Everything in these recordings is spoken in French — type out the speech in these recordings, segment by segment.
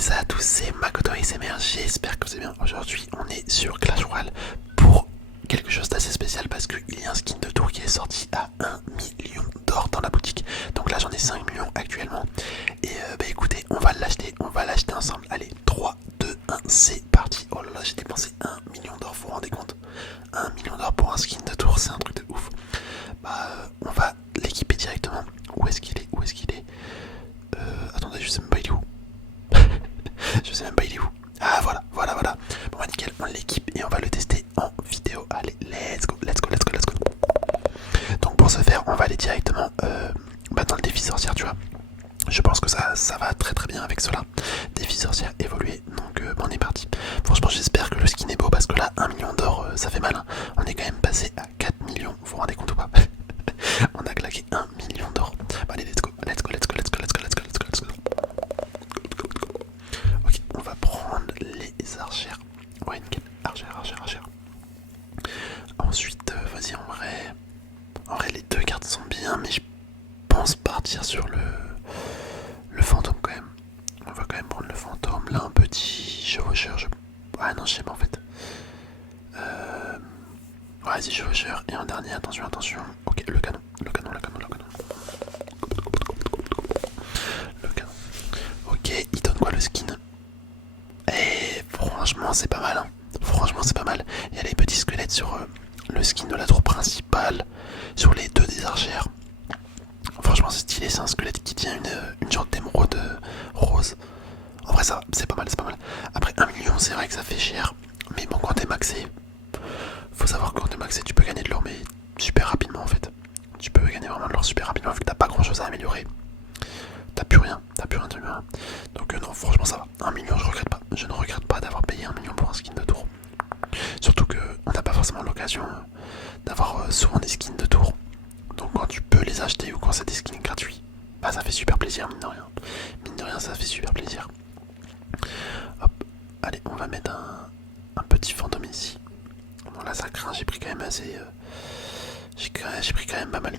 Salut à tous, c'est Makoto ASMR, j'espère que vous allez bien. Aujourd'hui on est sur Clash Royale pour quelque chose d'assez spécial parce qu'il y a un skin de tour qui est sorti à 1 million d'or dans la boutique. Donc là j'en ai 5 millions actuellement. Et bah écoutez, on va l'acheter ensemble. Allez, 3, 2, 1, c'est parti. Oh là là, j'ai dépensé 1 million d'or, vous vous rendez compte? 1 million d'or pour un skin de tour, c'est un truc de ouf. Bah on va l'équiper directement. Où est-ce qu'il est? Où est-ce qu'il est? Attendez, je sais même pas il est où. Je sais même pas il est où. Ah voilà. Bon bah nickel, on l'équipe et on va le tester en vidéo. Allez, let's go. Donc pour ce faire, on va aller directement dans le défi sorcière, tu vois. Je pense que ça va très bien avec cela. Défi sorcière évolué, donc on est parti. Franchement j'espère que le skin est beau parce que là 1 million d'or ça fait mal hein. On est quand même passé à 4 millions, vous vous rendez compte ou pas? On a claqué 1 million d'or. Bon, allez, let's go. Ok, on va prendre les archères. Ouais, nickel. Archère. Ensuite, vas-y, en vrai, les deux cartes sont bien, mais je pense partir sur le fantôme quand même. On va quand même prendre le fantôme. Là, un petit chevaucheur. Ah non, je sais pas en fait. Vas-y, chevaucheur. Et en dernier, attention. Ok, le canon. Le canon. Ok, il donne quoi le skin? Et franchement c'est pas mal hein. Franchement c'est pas mal. Il y a les petits squelettes sur le skin de la tour principale, sur les deux des archères. Franchement c'est stylé, c'est un squelette qui tient une genre d'émeraude rose. En vrai ça c'est pas mal. Après 1 million c'est vrai que ça fait cher. Mais bon quand t'es maxé, faut savoir que quand t'es maxé tu peux gagner de l'or mais super rapidement en fait. Tu peux gagner vraiment de l'or super rapidement vu que t'as pas grand chose à améliorer. T'as plus rien. Donc non, franchement ça va. 1 million, je ne regrette pas d'avoir payé 1 million pour un skin de tour. Surtout qu'on n'a pas forcément l'occasion d'avoir souvent des skins de tour. Donc quand tu peux les acheter ou quand c'est des skins gratuits, bah ça fait super plaisir, mine de rien. Mine de rien, ça fait super plaisir. Hop, allez, on va mettre un petit fantôme ici. Bon là ça craint, j'ai pris quand même assez... j'ai pris quand même pas mal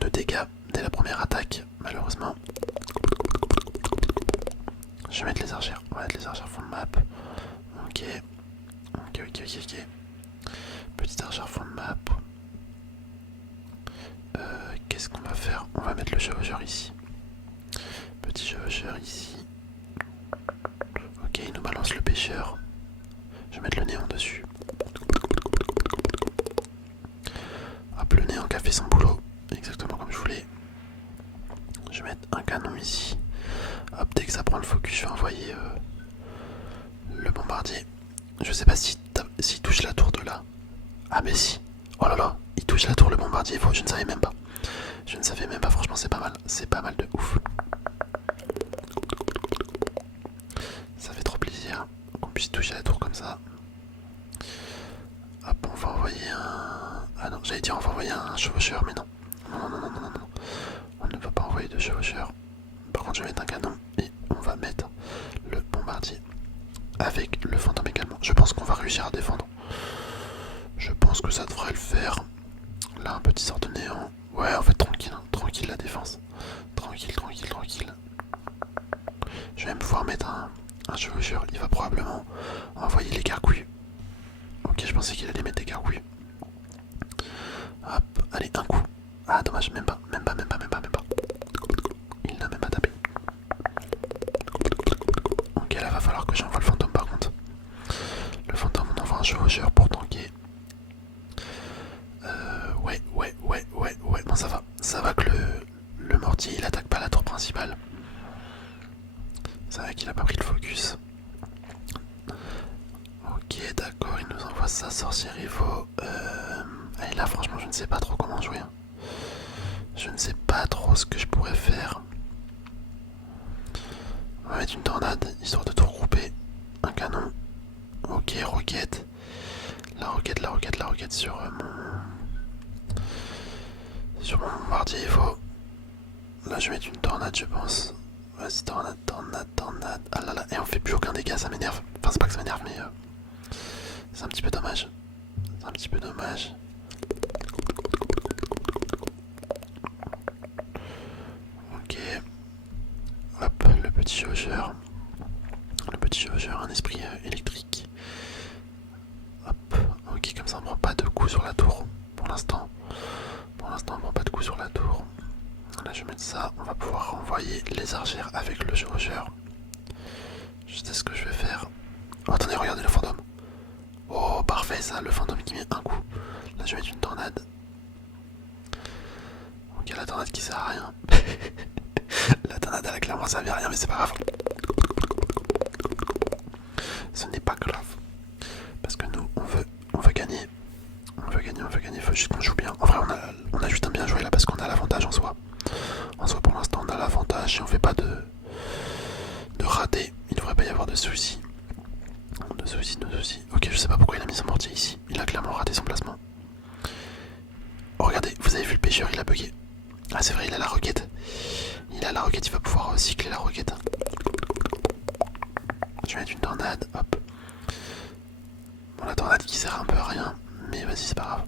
de dégâts dès la première attaque, malheureusement. Je vais mettre les archères. On va mettre les archères fond de map. Ok. Petite archère fond de map. Qu'est-ce qu'on va faire? On va mettre le chevaucheur ici. Petit chevaucheur ici. Ok, il nous balance le pêcheur. Je vais mettre le néon dessus. Hop, le néon qui a fait son boulot. Exactement comme je voulais. Je vais mettre un canon ici. Hop, dès que ça prend le focus, je vais envoyer le bombardier. Je sais pas s'il touche la tour de là. Ah mais si. Oh là là, il touche la tour le bombardier. Je ne savais même pas. Franchement c'est pas mal. C'est pas mal de ouf. Ça fait trop plaisir qu'on puisse toucher la tour comme ça. Hop, on va envoyer un... Ah non, j'allais dire on va envoyer un chevaucheur, mais non. Non. On ne va pas envoyer de chevaucheur. Par contre je vais mettre un canon et on va mettre le bombardier avec le fantôme également. Je pense qu'on va réussir à défendre. Je pense que ça devrait le faire. Là un petit sort de néant. Ouais en fait tranquille la défense. Tranquille. Je vais même pouvoir mettre un chevaucheur. Il va probablement envoyer les gargouilles. Ok, je pensais qu'il allait mettre des gargouilles. Hop, allez, un coup. Ah dommage, même pas. Il n'a même pas tapé. Ok, là va falloir que j'envoie le fantôme par contre. Le fantôme, on envoie un chevaucheur pour tanker. Ouais, bon ça va. Ça va que le mortier il attaque pas la tour principale. C'est vrai qu'il a pas pris le focus. Ok, d'accord, il nous envoie sa sorcière Evo. Et là, franchement, je ne sais pas trop comment jouer. Je ne sais pas trop ce que je pourrais faire. On va mettre une tornade, histoire de tout regrouper. Un canon. Ok, roquette. La roquette sur mon bombardier Evo. Là, je vais mettre une tornade, je pense. Vas-y, tornade. Ah là là, et on fait plus aucun dégât, ça m'énerve. Enfin, c'est pas que ça m'énerve, mais c'est un petit peu dommage. Ok. Hop, le petit jaugeur. Le petit jaugeur, un esprit électrique. Hop, ok, comme ça on prend pas de coups sur la tour. Pour l'instant. Pour l'instant on prend pas de coups sur la tour. Là je vais mettre ça, on va pouvoir renvoyer les archères avec le jaugeur. Je sais ce que je vais faire. Oh, attendez, regardez le fantôme. Oh, parfait ça, le fantôme qui met un coup. Là je vais mettre une tornade. Ok, la tornade qui sert à rien. La tornade elle a clairement servi à rien, mais c'est pas grave. Ce n'est pas grave. Parce que nous, on veut gagner. On veut gagner, faut juste qu'on joue bien. En vrai, on a juste un bien joué là parce qu'on a l'avantage en soi. En soi, pour l'instant, on a l'avantage et on fait pas de raté. Il devrait pas y avoir de soucis. De soucis. Ok, je sais pas pourquoi il a mis son mortier ici. Il a clairement raté son placement. Oh, regardez, vous avez vu le pêcheur, il a bugué. Ah, c'est vrai, il a la roquette. Il a la roquette, il va pouvoir cycler la roquette. Je vais mettre une tornade, hop. Bon, la tornade qui sert un peu à rien, mais vas-y, c'est pas grave.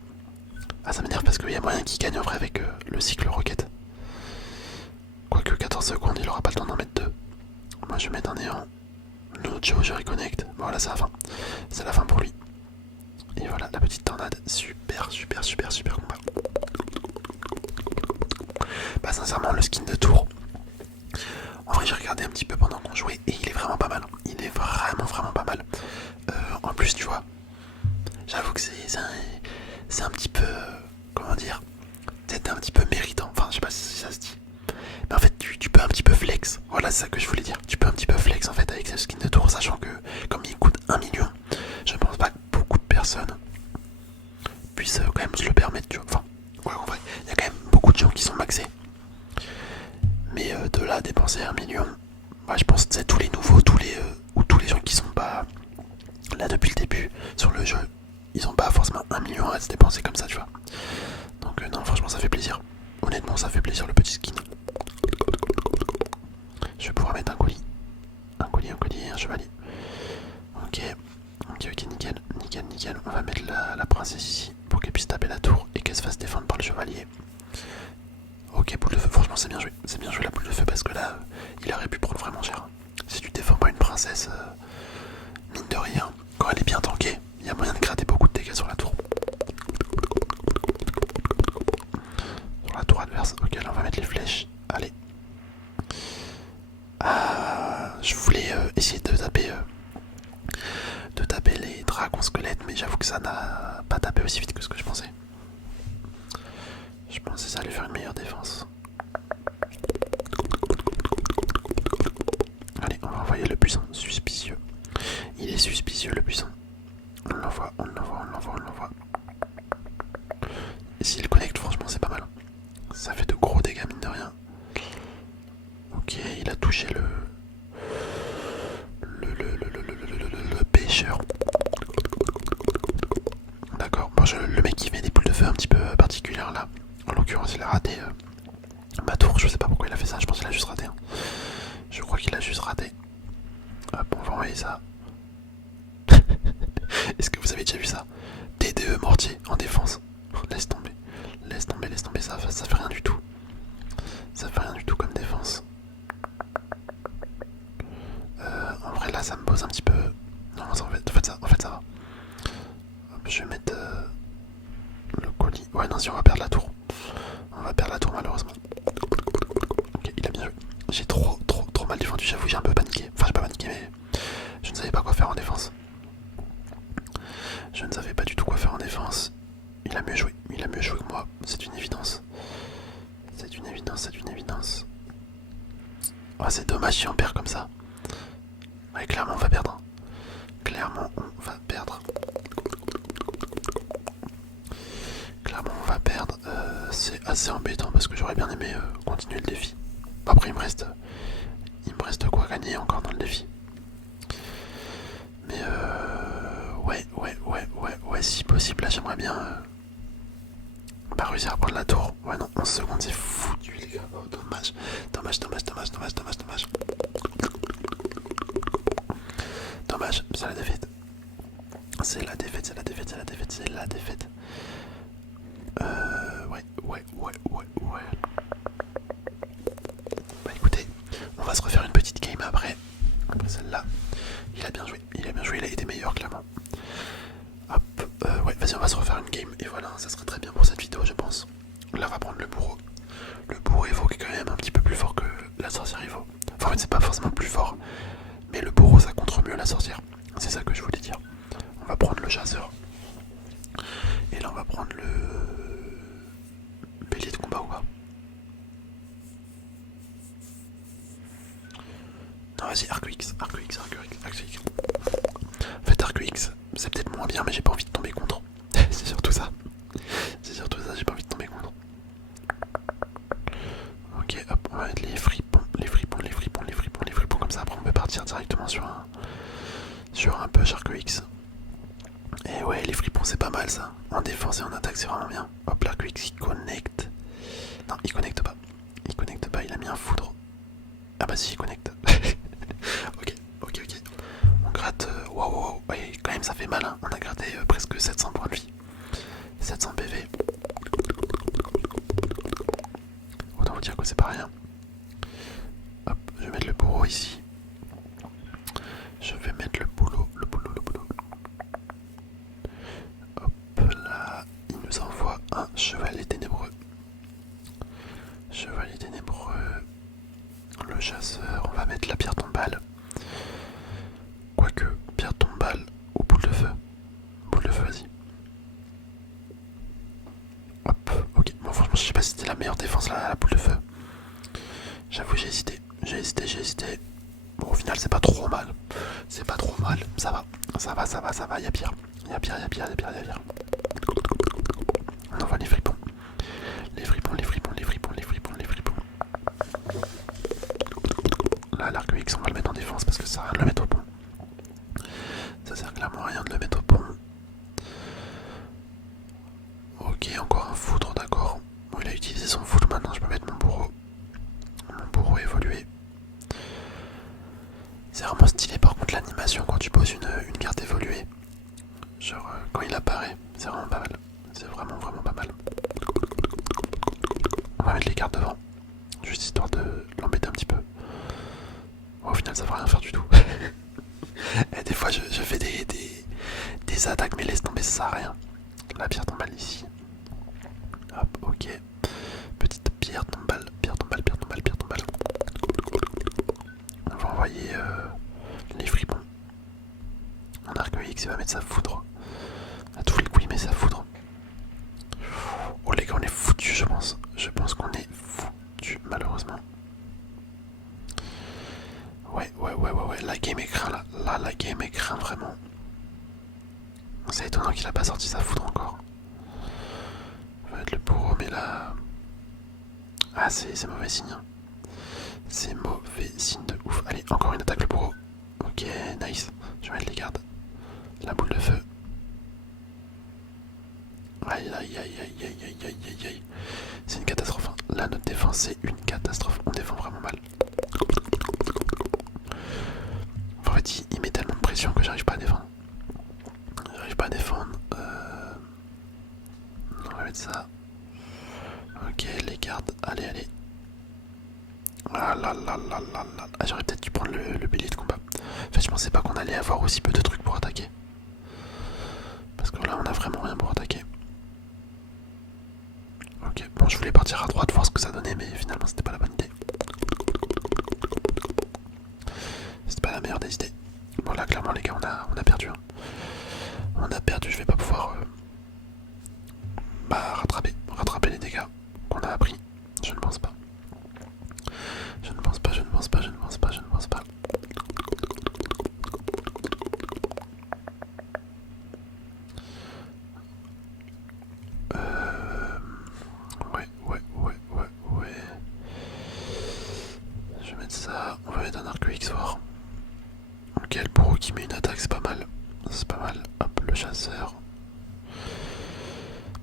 Ah, ça m'énerve parce qu'il y a moyen qu'il gagne en vrai avec le cycle roquette. Quoique 14 secondes, il aura pas le temps d'en mettre deux. Moi, je vais mettre un néant. Notre jaugeur il connecte. Voilà, c'est la fin. C'est la fin pour lui. Et voilà, la petite tornade. Super combat. Bah, sincèrement, le skin de tour. En vrai, j'ai regardé un petit peu pendant qu'on jouait et il est vraiment pas mal. Il est vraiment pas mal. En plus, tu vois, j'avoue que c'est un petit peu. Comment dire? C'est un petit peu méritant. Enfin, je sais pas si ça se dit. Mais en fait, tu peux un petit peu flex. Voilà, c'est ça que je voulais dire. Tu peux un petit peu flex en fait avec ce skin de tour, sachant que comme il coûte 1 million, je pense pas que beaucoup de personnes puissent quand même se le permettre. Tu vois. Enfin, ouais, en vrai, il y a quand même beaucoup de gens qui sont maxés. Mais de là à dépenser 1 million, bah, je pense que c'est tous les nouveaux, ou tous les gens qui sont pas là depuis le début sur le jeu, ils ont pas forcément 1 million à se dépenser comme ça, tu vois. Donc non, franchement, ça fait plaisir. Honnêtement, ça fait plaisir le petit skin. Je vais pouvoir mettre un colis et un chevalier. Ok, nickel. On va mettre la princesse ici pour qu'elle puisse taper la tour et qu'elle se fasse défendre par le chevalier. Ok, boule de feu, franchement c'est bien joué la boule de feu parce que là, il aurait pu prendre vraiment cher. Si tu défends pas une princesse, mine de rien, quand elle est bien tankée, il y a moyen de gratter beaucoup de dégâts sur la tour. Sur la tour adverse, ok là on va mettre les flèches, allez. Je voulais essayer de taper les dragons squelettes, mais j'avoue que ça n'a pas tapé aussi vite que ce que je pensais. Je pensais que ça allait faire une meilleure défense. Allez, on va envoyer le buisson suspicieux. Il est suspicieux le buisson. On l'envoie. Et s'il connecte, franchement, c'est pas mal. Ça fait de gros dégâts, mine de rien. Ok, il a touché le pêcheur. D'accord, bon, le mec qui met des boules de feu un petit peu particulières là. En l'occurrence, il a raté ma tour. Je sais pas pourquoi il a fait ça, je pense qu'il a juste raté. Je crois qu'il a juste raté. Hop, on va envoyer ça. Est-ce que vous avez déjà vu ça? TDE mortier en défense. Laisse tomber, ça fait rien du tout. Ça fait rien du tout comme défense. En vrai là ça me pose un petit peu. Non, en fait ça va. Hop, je vais mettre le colis. Ouais non, si on va perdre la tour. On va perdre la tour malheureusement. Ok, il a bien joué. J'ai trop mal défendu, j'avoue, j'ai un peu paniqué. Enfin j'ai pas paniqué mais je ne savais pas quoi faire en défense. Je ne savais pas du tout quoi faire en défense. Il a mieux joué que moi, c'est une évidence. Oh, c'est dommage si on perd comme ça. Ouais, clairement on va perdre. C'est assez embêtant parce que j'aurais bien aimé continuer le défi. Après il me reste quoi gagner encore dans le défi. Mais ouais, si possible là j'aimerais bien réussir à prendre la tour. Ouais non, 11 secondes c'est foutu les gars. Oh, dommage. Dommage, c'est la défaite. Ouais. Bah écoutez, on va se refaire une petite game après. Enfin, en fait, c'est pas forcément plus fort. Mais le bourreau, ça contre mieux la sorcière. C'est ça que je voulais dire. On va prendre le chasseur. Et là, on va prendre le bélier de combat ou pas? Non, vas-y, Arc X. En fait, Arc X, c'est peut-être moins bien, mais j'ai pas envie de tomber contre. C'est surtout ça. C'est surtout ça, j'ai pas envie de tomber contre. Ok, hop, on va mettre les fripons, comme ça. Après, on peut partir directement sur un push Arc X. Et ouais, les fripons, c'est pas mal ça. En défense et en attaque, c'est vraiment bien. Hop, l'Arc X, il connecte. Non, il connecte pas. Il a mis un foudre. Ah bah si, il connecte. Ok. On gratte. Waouh. Ouais, quand même, ça fait mal. Hein. On a gratté presque 700 points de vie. 700 PV. Autant vous dire que c'est pas rien. Hop, je vais mettre le bourreau ici. Je vais mettre le boulot. Hop là, il nous envoie un chevalier ténébreux. Le chasseur, on va mettre la pierre tombale. Quoique, pierre tombale ou boule de feu. Vas-y. Hop, ok. Bon, franchement, je sais pas si c'était la meilleure défense là, la boule de feu. J'avoue, j'ai hésité. Bon, au final, c'est pas trop mal. Ça va. Y'a pire. On envoie les fripons. Là, l'arc X, on va le mettre en défense parce que ça sert à rien de le mettre au pont. Ça sert clairement à rien de le mettre au pont. Ok, encore un foudre, d'accord. Bon, il a utilisé son foudre, maintenant je peux mettre mon bourreau. Évolué. C'est vraiment stylé par contre l'animation quand tu poses une carte évoluée. Genre quand il apparaît, c'est vraiment pas mal. C'est vraiment pas mal. On va mettre les cartes devant. Juste histoire de l'embêter un petit peu. Bon, au final ça va rien faire du tout. Et des fois je fais des attaques mais laisse tomber, ça sert à rien. La pierre tombale ici. Hop, ok. Petite pierre tombale. On va envoyer les fripons. Mon arc X, il va mettre sa foudre. À tous les coups, il met sa foudre. Oh les gars, on est foutus, je pense. Je pense qu'on est foutus, malheureusement. Ouais. La game est craint là. Là, la game est craint vraiment. C'est étonnant qu'il a pas sorti sa foudre encore. Ça va être le bourreau, mais là. Ah, c'est mauvais signe. C'est mauvais signe de ouf. Allez, encore une attaque, le bourreau. Ok, nice. Je vais mettre les gardes. La boule de feu. Aïe. C'est une catastrophe. Là, notre défense, c'est une catastrophe. On défend vraiment mal. En fait, il met tellement de pression que j'arrive pas à défendre. On va mettre ça. Ok, les gardes. Allez. Ah là. Ah, j'aurais peut-être dû prendre le bélier de combat. En fait, je pensais pas qu'on allait avoir aussi peu de trucs pour attaquer. Parce que là, on a vraiment rien pour attaquer. Ok, bon, je voulais partir à droite, voir ce que ça donnait, mais finalement, c'était pas la bonne idée. C'était pas la meilleure des idées. Bon, là, clairement, les gars, on a perdu. Hein. On a perdu, je vais pas pouvoir rattraper les dégâts qu'on a appris. Je ne pense pas. Ouais. Je vais mettre ça. On va mettre un arc X voir. Ok, le bourreau qui met une attaque, c'est pas mal. Hop, le chasseur.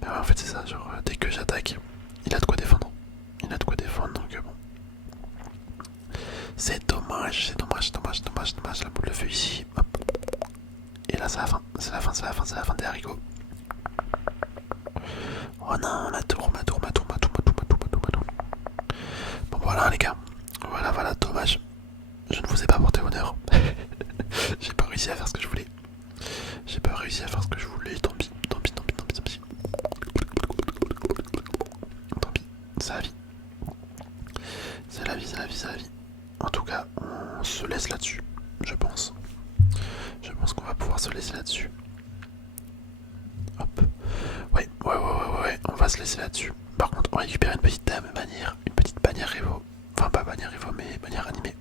Mais ouais, en fait, c'est ça. Genre, dès que j'attaque, il a de quoi défendre. Donc bon. C'est dommage. La boule de feu ici. Hop. Et là, c'est la fin des haricots. Oh non, ma tour. Bon, voilà, les gars. Voilà, dommage. Je ne vous ai pas porté honneur. J'ai pas réussi à faire ce que je voulais. Tant pis. C'est la vie. En tout cas, se laisse là-dessus, je pense. Je pense qu'on va pouvoir se laisser là-dessus. Hop. Ouais, on va se laisser là-dessus. Par contre, on récupère une petite dame bannière, une petite bannière Revo. Enfin, pas bannière Revo, mais bannière animée.